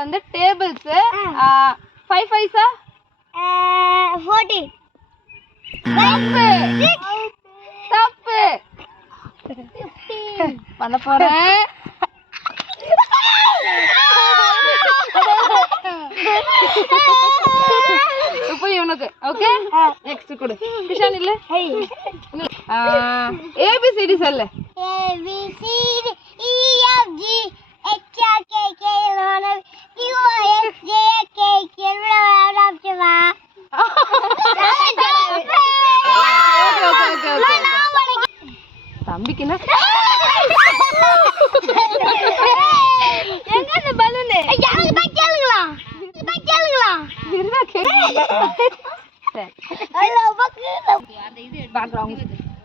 வந்து டேபிள்ஸ் 5 5 40 தப்பு பண்ண போறேன். இப்போ இவனுக்கு ஓகே நெக்ஸ்ட் கொடு கிஷான் இல்ல ஏபிசிடி சொல்லு. ABCD EFG HIJK தம்பிக்கு என்ன எங்க அந்த பலூன் யாருக்கு தான் கேளுங்களா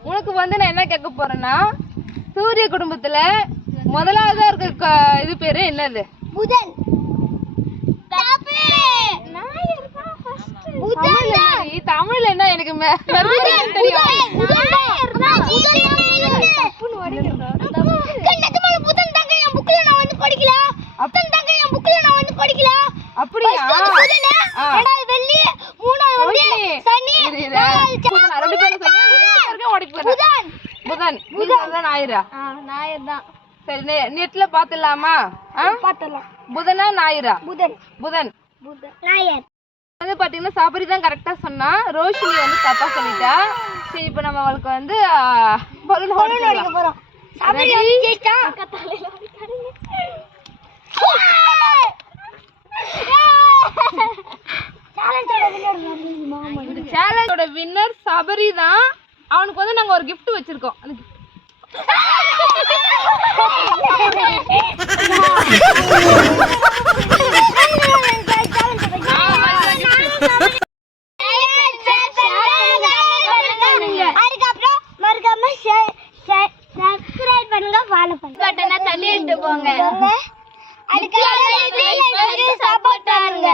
உனக்கு வந்து நான் என்ன கேட்க போறேன்னா சூரிய குடும்பத்துல முதலாவதா இருக்க இது பேரு என்னது? புதன். தமிழ்ல என்ன எனக்கு புதன் ஞாயிறா? சரி நெட்ல பாத்துலாமா? புதனா ஞாயிறா? புதன் வந்து பாத்தீங்கன்னா சபரி தான் கரெக்டா சொன்னா, ரோஷினி வந்து தப்பா சொல்லிட்டா. சரி இப்போ நம்ம அவளுக்கு வந்து பலூன் உடைக்க போறோம். சேலஞ்சோட வின்னர் சபரி தான். அவனுக்கு வந்து நாங்க ஒரு gift வச்சிருக்கோம். அந்த சப்ஸ்கிரைப் பண்ணுங்க, ஃபாலோ பண்ணுங்க, பட்டனை தள்ளி விட்டு போங்க. அதுக்கு சப்போர்ட் பண்ணுங்க.